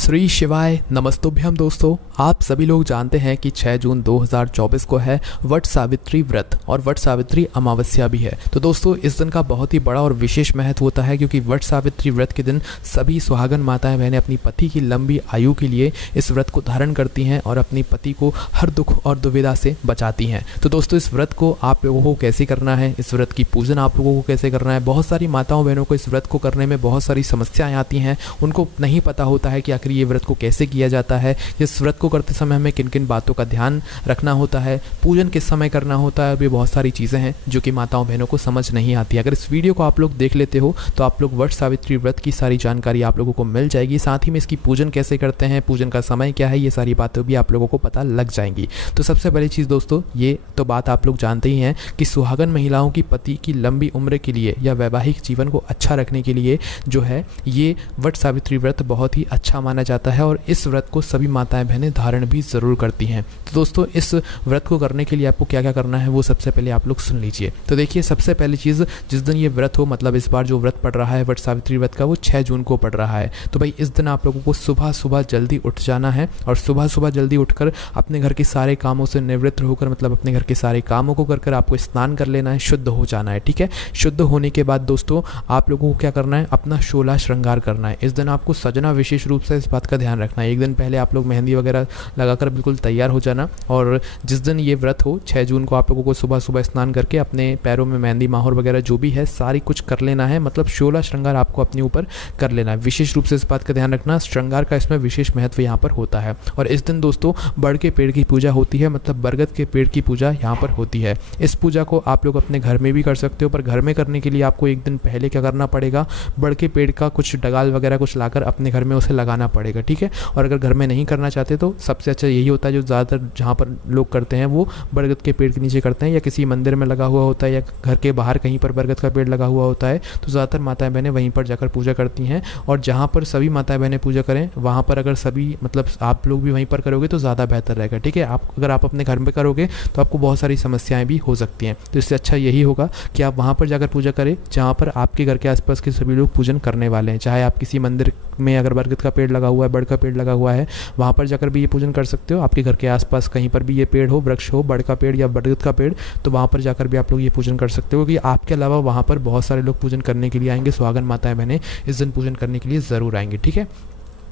श्री शिवाय नमस्तुभ्यम दोस्तों, आप सभी लोग जानते हैं कि 6 जून 2024 को है वट सावित्री व्रत और वट सावित्री अमावस्या भी है। तो दोस्तों इस दिन का बहुत ही बड़ा और विशेष महत्व होता है, क्योंकि वट सावित्री व्रत के दिन सभी सुहागन माताएं बहनें अपनी पति की लंबी आयु के लिए इस व्रत को धारण करती हैं और अपनी पति को हर दुख और दुविधा से बचाती हैं। तो दोस्तों इस व्रत को आप लोगों को कैसे करना है, इस व्रत की पूजन आप लोगों को कैसे करना है। बहुत सारी माताओं बहनों को इस व्रत को करने में बहुत सारी समस्याएं आती हैं, उनको नहीं पता होता है कि आखिर ये व्रत को कैसे किया जाता है, इस व्रत को करते समय हमें किन किन बातों का ध्यान रखना होता है, पूजन किस समय करना होता है। भी बहुत सारी चीज़ें हैं जो कि माताओं बहनों को समझ नहीं आती। अगर इस वीडियो को आप लोग देख लेते हो तो आप लोग वट सावित्री व्रत की सारी जानकारी आप लोगों को मिल जाएगी। साथ ही में इसकी पूजन कैसे करते हैं, पूजन का समय क्या है, ये सारी बातें भी आप लोगों को पता लग जाएंगी। तो सबसे पहली चीज़ दोस्तों, ये तो बात आप लोग जानते ही हैं कि सुहागन महिलाओं की पति की लंबी उम्र के लिए या वैवाहिक जीवन को अच्छा रखने के लिए जो है ये वट सावित्री व्रत बहुत ही अच्छा माना जाता है और इस व्रत को सभी माताएं बहनें धारण भी ज़रूर करती हैं। तो दोस्तों इस व्रत को करने के लिए आपको क्या क्या करना है वो सबसे पहले आप लोग सुन लीजिए। तो देखिए, सबसे पहली चीज़, जिस दिन ये व्रत हो, मतलब इस बार जो व्रत पड़ रहा है वट सावित्री व्रत का, वो 6 जून को पड़ रहा है। तो भाई इस दिन आप लोगों को सुबह सुबह जल्दी उठ जाना है और सुबह सुबह जल्दी उठकर अपने घर के सारे कामों से निवृत्त होकर, मतलब अपने घर के सारे कामों को कर आपको स्नान कर लेना है, शुद्ध हो जाना है। ठीक है, शुद्ध होने के बाद दोस्तों आप लोगों को क्या करना है, अपना शोला श्रृंगार करना है। इस दिन आपको सजना विशेष रूप से इस बात का ध्यान रखना है। एक दिन पहले आप लोग मेहंदी वगैरह लगाकर बिल्कुल तैयार हो जाना, और जिस दिन ये व्रत हो 6 जून को आप लोगों को सुबह सुबह स्नान करके अपने पैरों में मेहंदी माहौर वगैरह जो भी है सारी कुछ कर लेना है, मतलब शोला श्रृंगार आपको अपने ऊपर कर लेना है। विशेष रूप से इस बात का ध्यान रखना, श्रृंगार का इसमें विशेष महत्व यहाँ पर होता है। और इस दिन दोस्तों बड़ के पेड़ की पूजा होती है, मतलब बरगद के पेड़ की पूजा यहाँ पर होती है। इस पूजा को आप लोग अपने घर में भी कर सकते हो, पर घर में करने के लिए आपको एक दिन पहले क्या करना पड़ेगा, बड़ के पेड़ का कुछ डगाल वगैरह कुछ लाकर अपने घर में उसे लगाना पड़ेगा। ठीक है, और अगर घर में नहीं करना चाहते तो सबसे अच्छा यही होता है, जो ज़्यादातर जहाँ पर लोग करते हैं वो बरगद के पेड़ के नीचे करते हैं, या किसी मंदिर में लगा हुआ होता है, या घर के बाहर कहीं पर बरगद का पेड़ लगा हुआ होता है। तो ज़्यादातर माताएं बहनें वहीं पर जाकर पूजा करती हैं, और जहाँ पर सभी माताएं बहनें पूजा करें वहाँ पर अगर सभी, मतलब आप लोग भी वहीं पर करोगे तो ज़्यादा बेहतर रहेगा। ठीक है, अगर आप अपने घर में करोगे तो आपको बहुत सारी समस्याएं भी हो सकती हैं। तो इससे अच्छा यही होगा कि आप वहाँ पर जाकर पूजा करें जहाँ पर आपके घर के आसपास के सभी लोग पूजन करने वाले हैं। चाहे आप किसी मंदिर में अगर बरगद का पेड़ लगा हुआ है, बड़ का पेड़ लगा हुआ है, वहाँ पर जाकर भी ये पूजन कर सकते हो। आपके घर के आसपास कहीं पर भी ये पेड़ हो, वृक्ष हो, बड़ का पेड़ या बरगद का पेड़, तो वहाँ पर जाकर भी आप लोग ये पूजन कर सकते हो, क्योंकि आपके अलावा वहाँ पर बहुत सारे लोग पूजन करने के लिए आएंगे। सुहागन माताएं बहनें इस दिन पूजन करने के लिए ज़रूर आएंगे। ठीक है,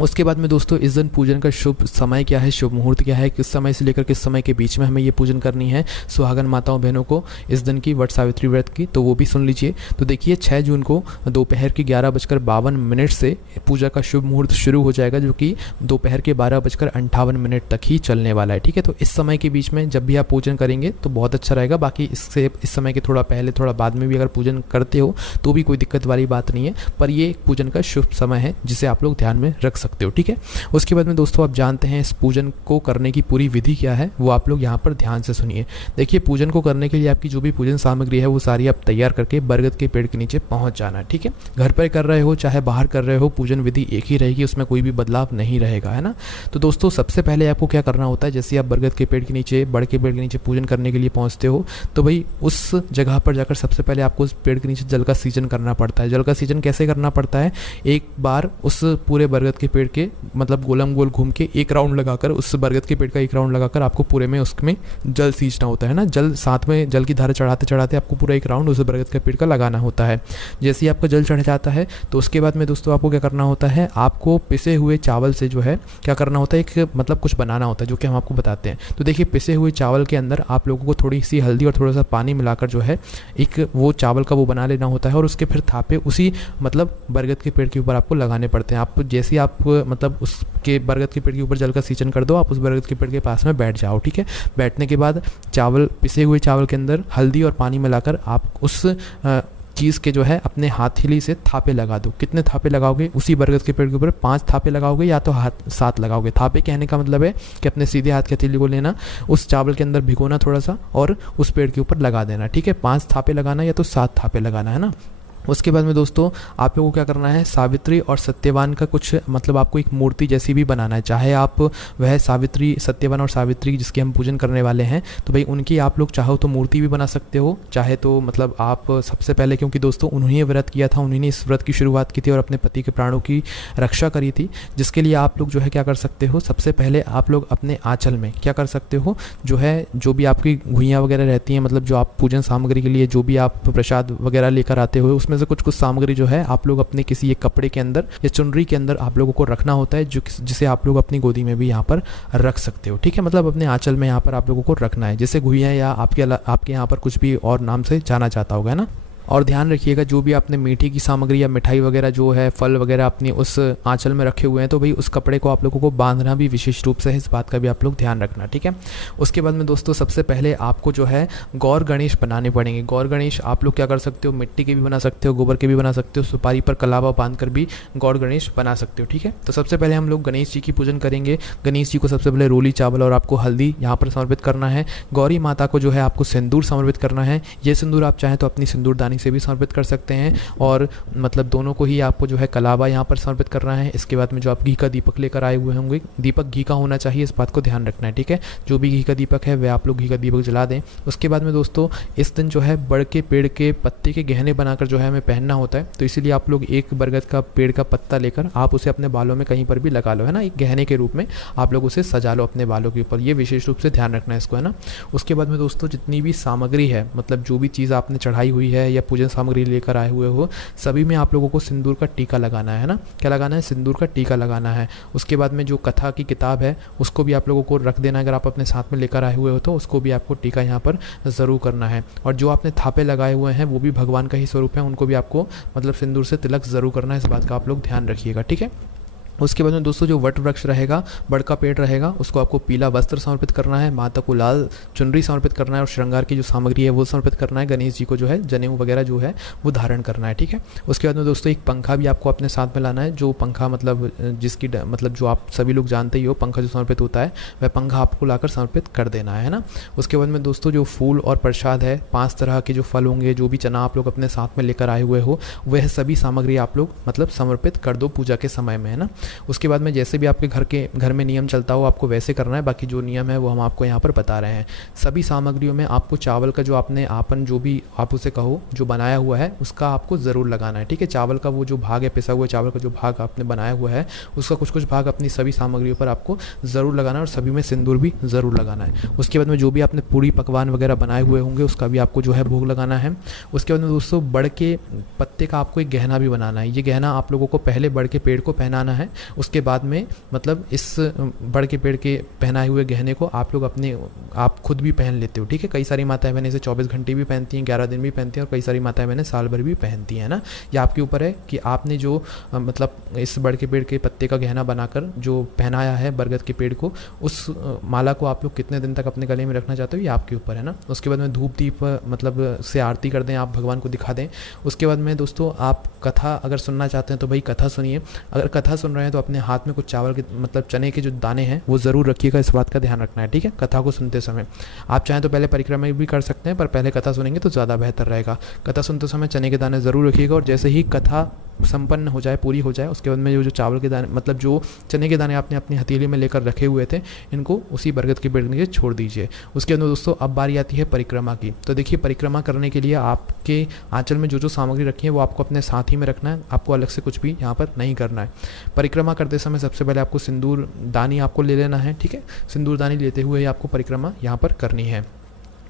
उसके बाद में दोस्तों इस दिन पूजन का शुभ समय क्या है, शुभ मुहूर्त क्या है, किस समय से लेकर किस समय के बीच में हमें ये पूजन करनी है सुहागन माताओं बहनों को इस दिन की वट सावित्री व्रत की, तो वो भी सुन लीजिए। तो देखिए 6 जून को दोपहर के 11:52 से पूजा का शुभ मुहूर्त शुरू हो जाएगा, जो कि दोपहर के 12:58 तक ही चलने वाला है। ठीक है, तो इस समय के बीच में जब भी आप पूजन करेंगे तो बहुत अच्छा रहेगा। बाकी इससे इस समय के थोड़ा पहले थोड़ा बाद में भी अगर पूजन करते हो तो भी कोई दिक्कत वाली बात नहीं है, पर ये पूजन का शुभ समय है जिसे आप लोग ध्यान में रख सकते हो। ठीक है, उसके बाद में दोस्तों आप जानते हैं इस पूजन को करने की पूरी विधि क्या है, वो आप लोग यहाँ पर ध्यान से सुनिए। देखिए, पूजन को करने के लिए आपकी जो भी पूजन सामग्री है वो सारी आप तैयार करके बरगद के पेड़ के नीचे पहुँच जाना है। ठीक है, घर पर कर रहे हो चाहे बाहर कर रहे हो, पूजन विधि एक ही रहेगी, उसमें कोई भी बदलाव नहीं रहेगा, है ना। तो दोस्तों सबसे पहले आपको क्या करना होता है, जैसे आप बरगद के पेड़ के नीचे, बड़ के पेड़ के नीचे पूजन करने के लिए पहुँचते हो तो भाई उस जगह पर जाकर सबसे पहले आपको उस पेड़ के नीचे जल का सींचन करना पड़ता है। जल का सींचन कैसे करना पड़ता है, एक बार उस पूरे बरगद के पेड़ के मतलब गोलम गोल घूम के एक राउंड लगाकर, उस बरगद के पेड़ का एक राउंड लगाकर आपको पूरे में उसमें जल सींचना होता है ना। जल साथ में जल की धारा चढ़ाते चढ़ाते आपको पूरा एक राउंड उस बरगद के पेड़ का लगाना होता है। जैसे ही आपका जल चढ़ जाता है तो उसके बाद में दोस्तों आपको क्या करना होता है, आपको पिसे हुए चावल से जो है क्या करना होता है, एक मतलब कुछ बनाना होता है जो कि हम आपको बताते हैं। तो देखिए, पिसे हुए चावल के अंदर आप लोगों को थोड़ी सी हल्दी और थोड़ा सा पानी मिलाकर जो है एक वो चावल का वो बना लेना होता है, और उसके फिर थापे उसी मतलब बरगद के पेड़ के ऊपर आपको लगाने पड़ते हैं। आप जैसे ही आप मतलब उसके बरगद के पेड़ के ऊपर जल का सींचन कर दो, आप उस बरगद के पेड़ के पास में बैठ जाओ। ठीक है, बैठने के बाद चावल, पिसे हुए चावल के अंदर हल्दी और पानी मिलाकर आप उस चीज़ के जो है अपने हथेली से थापे लगा दो। कितने थापे लगाओगे, उसी बरगद के पेड़ के ऊपर 5 थापे लगाओगे या तो 7 लगाओगे। थापे कहने का मतलब है कि अपने सीधे हाथ की हथेली को लेना, उस चावल के अंदर भिगोना थोड़ा सा और उस पेड़ के ऊपर लगा देना। ठीक है, 5 थापे लगाना या तो 7 थापे लगाना, है ना। उसके बाद में दोस्तों आप लोगों को क्या करना है, सावित्री और सत्यवान का कुछ मतलब आपको एक मूर्ति जैसी भी बनाना है। चाहे आप वह सावित्री, सत्यवान और सावित्री जिसकी हम पूजन करने वाले हैं, तो भाई उनकी आप लोग चाहो तो मूर्ति भी बना सकते हो, चाहे तो मतलब आप सबसे पहले, क्योंकि दोस्तों उन्होंने व्रत किया था, उन्होंने इस व्रत की शुरुआत की थी और अपने पति के प्राणों की रक्षा करी थी, जिसके लिए आप लोग जो है क्या कर सकते हो, सबसे पहले आप लोग अपने आंचल में क्या कर सकते हो, जो है जो भी आपकी घुइयाँ वगैरह रहती हैं, मतलब जो आप पूजन सामग्री के लिए जो भी आप प्रसाद वगैरह लेकर आते हो, उसमें से कुछ सामग्री जो है आप लोग अपने किसी एक कपड़े के अंदर या चुनरी के अंदर आप लोगों को रखना होता है, जिसे आप लोग अपनी गोदी में भी यहाँ पर रख सकते हो। ठीक है, मतलब अपने आंचल में यहाँ पर आप लोगों को रखना है, जैसे घुइयाँ या आपके यहाँ पर कुछ भी और नाम से जाना जाता होगा ना। और ध्यान रखिएगा, जो भी आपने मीठी की सामग्री या मिठाई वगैरह जो है, फल वगैरह अपनी उस आंचल में रखे हुए हैं, तो भाई उस कपड़े को आप लोगों को बांधना भी विशेष रूप से है, इस बात का भी आप लोग ध्यान रखना। ठीक है, उसके बाद में दोस्तों सबसे पहले आपको जो है गौर गणेश बनाने पड़ेंगे। गौर गणेश आप लोग क्या कर सकते हो, मिट्टी के भी बना सकते हो, गोबर के भी बना सकते हो, सुपारी पर कलावा बांध कर भी गौर गणेश बना सकते हो। ठीक है, तो सबसे पहले हम लोग गणेश जी की पूजन करेंगे। गणेश जी को सबसे पहले रोली चावल और आपको हल्दी यहाँ पर समर्पित करना है। गौरी माता को जो है आपको सिंदूर समर्पित करना है। ये सिंदूर आप चाहें तो अपनी सिंदूरदानी से भी समर्पित कर सकते हैं, और मतलब दोनों को ही आपको जो है कलावा यहाँ पर समर्पित करना है। इसके बाद में जो आप घी का दीपक लेकर आए हुए होंगे, दीपक घी का होना चाहिए, इस बात को ध्यान रखना है। ठीक है, जो भी घी का दीपक है वह आप लोग घी का दीपक जला दें। उसके बाद में दोस्तों इस दिन जो है बड़ के पेड़ के पत्ते के गहने बनाकर जो है हमें पहनना होता है, तो इसीलिए आप लोग एक बरगद का पेड़ का पत्ता लेकर आप उसे अपने बालों में कहीं पर भी लगा लो, है ना, एक गहने के रूप में आप लोग उसे सजा लो अपने बालों के ऊपर, ये विशेष रूप से ध्यान रखना है इसको, है ना। उसके बाद में दोस्तों जितनी भी सामग्री है, मतलब जो भी चीज़ आपने चढ़ाई हुई है या पूजन सामग्री लेकर आए हुए हो, सभी में आप लोगों को सिंदूर का टीका लगाना है ना। क्या लगाना है, सिंदूर का टीका लगाना है। उसके बाद में जो कथा की किताब है उसको भी आप लोगों को रख देना है, अगर आप अपने साथ में लेकर आए हुए हो तो उसको भी आपको टीका यहाँ पर ज़रूर करना है। और जो आपने थापे लगाए हुए हैं वो भी भगवान का ही स्वरूप है, उनको भी आपको मतलब सिंदूर से तिलक ज़रूर करना है, इस बात का आप लोग ध्यान रखिएगा। ठीक है, उसके बाद में दोस्तों जो वट वृक्ष रहेगा, बड़ का पेड़ रहेगा, उसको आपको पीला वस्त्र समर्पित करना है, माता को लाल चुनरी समर्पित करना है, और श्रृंगार की जो सामग्री है वो समर्पित करना है। गणेश जी को जो है जनेऊ वगैरह जो है वो धारण करना है। ठीक है, उसके बाद में दोस्तों एक पंखा भी आपको अपने साथ में लाना है, जो पंखा मतलब जिसकी मतलब जो आप सभी लोग जानते ही हो, पंखा जो समर्पित होता है वह पंखा आपको लाकर समर्पित कर देना है ना। उसके बाद में दोस्तों जो फूल और प्रसाद है, 5 तरह के जो फल होंगे, जो भी चना आप लोग अपने साथ में लेकर आए हुए हो, वह सभी सामग्री आप लोग मतलब समर्पित कर दो पूजा के समय में, है ना। उसके बाद में जैसे भी आपके घर में नियम चलता हो आपको वैसे करना है, बाकी जो नियम है वो हम आपको यहाँ पर बता रहे हैं। सभी सामग्रियों में आपको चावल का जो आपने आपन जो भी आप उसे कहो जो बनाया हुआ है उसका आपको ज़रूर लगाना है। ठीक है, चावल का वो जो भाग है, पिसा हुआ चावल का जो भाग आपने बनाया हुआ है उसका कुछ भाग अपनी सभी सामग्रियों पर आपको ज़रूर लगाना है, और सभी में सिंदूर भी ज़रूर लगाना है। उसके बाद में जो भी आपने पूरी पकवान वगैरह बनाए हुए होंगे उसका भी आपको जो है भोग लगाना है। उसके बाद में दोस्तों बड़ के पत्ते का आपको एक गहना भी बनाना है। ये गहना आप लोगों को पहले बड़ के पेड़ को पहनाना है, उसके बाद में मतलब इस बड़ के पेड़ के पहनाए हुए गहने को आप लोग आप खुद भी पहन लेते हो। ठीक है, कई सारी माताएं बहनें इसे 24 घंटे भी पहनती हैं, 11 दिन भी पहनती हैं, और कई सारी माताएं बहनें साल भर भी पहनती हैं ना। ये आपके ऊपर है कि आपने जो मतलब इस बड़ के पेड़ के पत्ते का गहना बनाकर जो पहनाया है बरगद के पेड़ को, उस माला को आप लोग कितने दिन तक अपने गले में रखना चाहते हो ये आपके ऊपर है ना। उसके बाद में धूप दीप मतलब से आरती कर दें, आप भगवान को दिखा दें। उसके बाद में दोस्तों आप कथा अगर सुनना चाहते हैं तो भाई कथा सुनिए। अगर कथा सुन रहे हैं तो अपने हाथ में कुछ चावल के मतलब चने के जो दाने हैं वो ज़रूर रखिएगा, इस बात का ध्यान रखना है। ठीक है, कथा को सुनते समय आप चाहें तो पहले परिक्रमा भी कर सकते हैं, पर पहले कथा सुनेंगे तो ज़्यादा बेहतर रहेगा। कथा सुनते समय चने के दाने ज़रूर रखिएगा, और जैसे ही कथा संपन्न हो जाए, पूरी हो जाए, उसके बाद में जो चावल के दाने मतलब जो चने के दाने आपने अपनी हथेली में लेकर रखे हुए थे, इनको उसी बरगद के पेड़ नीचे छोड़ दीजिए। उसके अंदर दोस्तों अब बारी आती है परिक्रमा की। तो देखिए, परिक्रमा करने के लिए आपके आंचल में जो सामग्री रखी है वो आपको अपने साथ ही में रखना है, आपको अलग से कुछ भी यहाँ पर नहीं करना है। परिक्रमा करते समय सबसे पहले आपको सिंदूर दानी आपको ले लेना है। ठीक है, सिंदूर दानी लेते हुए आपको परिक्रमा यहाँ पर करनी है।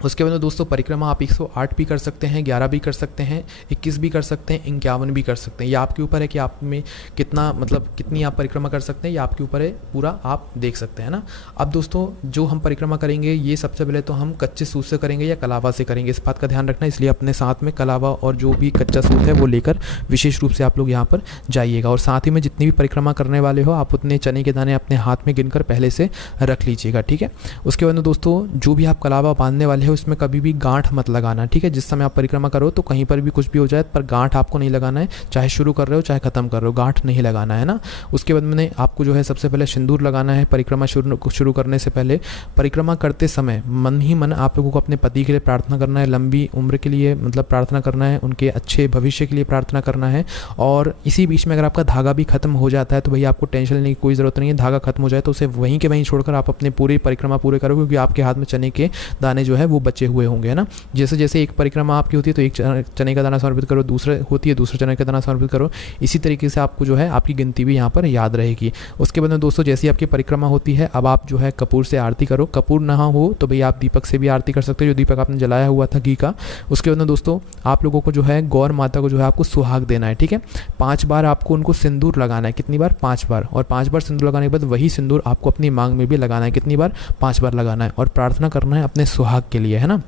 उसके बाद दोस्तों परिक्रमा आप 108 भी कर सकते हैं, 11 भी कर सकते हैं, 21 भी कर सकते हैं, 51 भी कर सकते हैं। ये आपके ऊपर है कि आप में कितना मतलब कितनी आप परिक्रमा कर सकते हैं, ये आपके ऊपर है, पूरा आप देख सकते हैं ना। अब दोस्तों जो हम परिक्रमा करेंगे ये सबसे पहले तो हम कच्चे सूत से करेंगे या कलावा से करेंगे, इस बात का ध्यान रखना है। इसलिए अपने साथ में कलावा और जो भी कच्चा सूत है वो लेकर विशेष रूप से आप लोग यहाँ पर जाइएगा। और साथ ही में जितनी भी परिक्रमा करने वाले हो आप उतने चने के दाने अपने हाथ में गिनकर पहले से रख लीजिएगा। ठीक है, उसके बाद दोस्तों जो भी आप कलावा बांधने वाले हो उसमें कभी भी गांठ मत लगाना, ठीक है। जिस समय आप परिक्रमा करो तो कहीं पर भी कुछ भी हो जाए पर गांठ आपको नहीं लगाना है, चाहे शुरू कर रहे हो चाहे खत्म कर रहे हो, गांठ नहीं लगाना है ना। उसके बाद मैंने आपको जो है सबसे पहले सिंदूर लगाना है परिक्रमा शुरू करने से पहले। परिक्रमा करते समय मन ही मन आप लोगों को अपने पति के लिए प्रार्थना करना है, लंबी उम्र के लिए मतलब प्रार्थना करना है, उनके अच्छे भविष्य के लिए प्रार्थना करना है। और इसी बीच में अगर आपका धागा भी खत्म हो जाता है तो भैया आपको टेंशन लेने की कोई ज़रूरत नहीं है। धागा खत्म हो जाए तो उसे वहीं के वहीं छोड़कर आप अपने पूरी परिक्रमा पूरे करो, क्योंकि आपके हाथ में चने के दाने जो है वो बचे हुए होंगे, है ना। जैसे जैसे एक परिक्रमा आपकी होती है तो एक चने का दाना समर्पित करो, दूसरे होती है दूसरे चने का दाना समर्पित करो। इसी तरीके से आपको जो है आपकी गिनती भी यहाँ पर याद रहेगी। उसके बाद में दोस्तों जैसी आपकी परिक्रमा होती है अब आप जो है कपूर से आरती करो। कपूर ना हो तो भैया आप दीपक से भी आरती कर सकते हो, जो दीपक आपने जलाया हुआ था घी का। उसके बाद में दोस्तों आप लोगों को जो है गौर माता को जो है आपको सुहाग देना है, ठीक है। 5 बार आपको उनको सिंदूर लगाना है। कितनी बार? 5 बार। और 5 बार सिंदूर लगाने के बाद वही सिंदूर आपको अपनी मांग में भी लगाना है। कितनी बार? 5 बार लगाना है। और प्रार्थना करना है अपने सुहाग के लिए, है ना।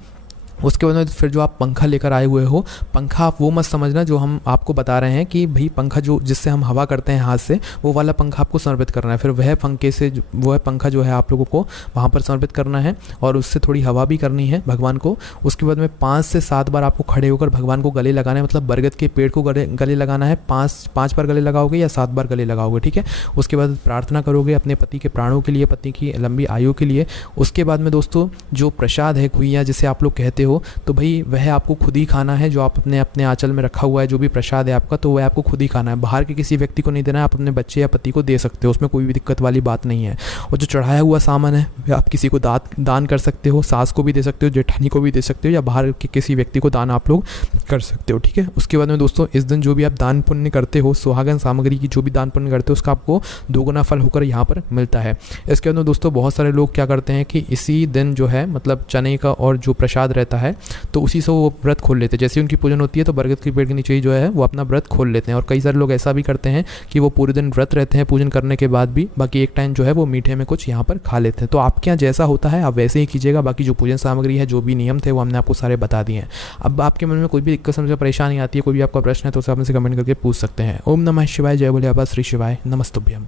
उसके बाद में फिर जो आप पंखा लेकर आए हुए हो, पंखा आप वो मत समझना जो हम आपको बता रहे हैं कि भाई पंखा जो जिससे हम हवा करते हैं हाथ से, वो वाला पंखा आपको समर्पित करना है। फिर वह पंखा जो है आप लोगों को वहाँ पर समर्पित करना है और उससे थोड़ी हवा भी करनी है भगवान को। उसके बाद में 5 से 7 बार आपको खड़े होकर भगवान को गले लगाना है, मतलब बरगद के पेड़ को गले लगाना है। 5 बार गले लगाओगे या 7 बार गले लगाओगे, ठीक है। उसके बाद प्रार्थना करोगे अपने पति के प्राणों के लिए, पति की लंबी आयु के लिए। उसके बाद में दोस्तों जो प्रसाद है खुइया जिसे आप लोग कहते हो, तो भाई वह आपको खुद ही खाना है। जो आप अपने आंचल में रखा हुआ है जो भी प्रसाद है आपका, तो वह आपको खुद ही खाना है, बाहर के किसी व्यक्ति को नहीं देना है। आप अपने बच्चे या पति को दे सकते हो, उसमें कोई भी दिक्कत वाली बात नहीं है। और जो चढ़ाया हुआ सामान है वह आप किसी को दान कर सकते हो, सास को भी दे सकते हो, जेठानी को भी दे सकते हो, या बाहर के किसी व्यक्ति को दान आप लोग कर सकते हो, ठीक है। उसके बाद में दोस्तों इस दिन जो भी आप दान पुण्य करते हो, सुहागन सामग्री की जो भी दान पुण्य करते हो, उसका आपको 2 गुना फल होकर यहाँ पर मिलता है। इसके बाद में दोस्तों बहुत सारे लोग क्या करते हैं कि इसी दिन जो है मतलब चने का और जो प्रसाद रहता है तो उसी से वो व्रत खोल लेते हैं। जैसे उनकी पूजन होती है तो बरगद के पेड़ के नीचे ही जो है वो अपना व्रत खोल लेते हैं। और कई सारे लोग ऐसा भी करते हैं कि वो पूरे दिन व्रत रहते हैं पूजन करने के बाद भी, बाकी एक टाइम जो है वो मीठे में कुछ यहाँ पर खा लेते हैं। तो आपके यहाँ जैसा होता है आप वैसे ही कीजिएगा। बाकी जो पूजन सामग्री है, जो भी नियम थे, वो हमने आपको सारे बता दिए हैं। अब आपके मन में कोई भी दिक्कत समस्या परेशानी आती है, कोई भी आपका प्रश्न है, तो उसे आप हमसे कमेंट करके पूछ सकते हैं। ओम नमः शिवाय, जय भोले बाबा श्री शिवाय, नमस्तुभ्यम।